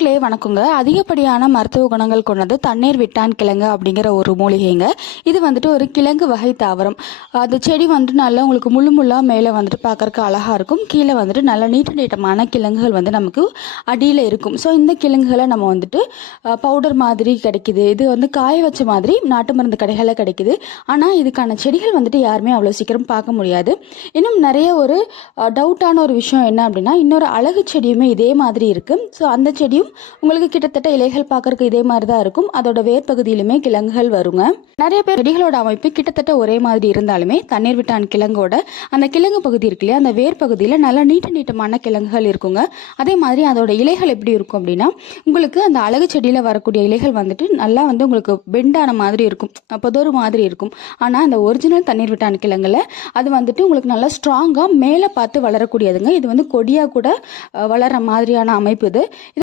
மக்களே வணக்கங்க. அதிகப்படியான மருத்துவ குணங்கள் கொண்டது தண்ணீர் விட்டான் கிழங்கு அப்படிங்கிற ஒரு மூலிகைங்க. இது வந்துட்டு ஒரு கிழங்கு வகை தாவரம். அந்த செடி வந்துட்டு நல்லா உங்களுக்கு முள்ளு முள்ளாக மேலே வந்துட்டு பார்க்கறக்கு அழகாக இருக்கும். கீழே வந்துட்டு நல்ல நீட்டமான கிழங்குகள் வந்து நமக்கு அடியில் இருக்கும். ஸோ இந்த கிழங்குகளை நம்ம வந்துட்டு பவுடர் மாதிரி கிடைக்குது. இது வந்து காய வச்ச மாதிரி நாட்டு மருந்து கடைகளில் கிடைக்குது. ஆனால் இதுக்கான செடிகள் வந்துட்டு யாருமே அவ்வளோ சீக்கிரம் பார்க்க முடியாது. இன்னும் நிறைய ஒரு டவுட்டான ஒரு விஷயம் என்ன அப்படின்னா, இன்னொரு அழகு செடியுமே இதே மாதிரி இருக்குது. ஸோ அந்த செடியும் உங்களுக்கு கிட்டத்தட்ட இலைகள் பார்க்கறதுக்கு இதே மாதிரி தான் இருக்கும். அதோட வேர் பகுதியிலுமே கிழங்குகள் வருங்க. நிறைய பேர் செடிகளோட அமைப்பு கிட்டத்தட்ட ஒரே மாதிரி இருந்தாலுமே தண்ணீர் விட்டான் கிழங்கோட அந்த கிழங்கு பகுதி இருக்கு இல்லையா, அந்த வேர் பகுதியில் நல்லா நீட்டமான கிழங்குகள் இருக்குங்க. அதே மாதிரி அதோட இலைகள் எப்படி இருக்கும் அப்படின்னா, உங்களுக்கு அந்த அழகு செடியில் வரக்கூடிய இலைகள் வந்துட்டு நல்லா வந்து உங்களுக்கு பெண்டான மாதிரி இருக்கும், பொதொரு மாதிரி இருக்கும். ஆனால் அந்த ஒரிஜினல் தண்ணீர் விட்டான் கிழங்குல அது வந்துட்டு உங்களுக்கு நல்லா ஸ்ட்ராங்காக மேலே பார்த்து வளரக்கூடியதுங்க. இது வந்து கொடியாக கூட வளர மாதிரியான அமைப்பு இது.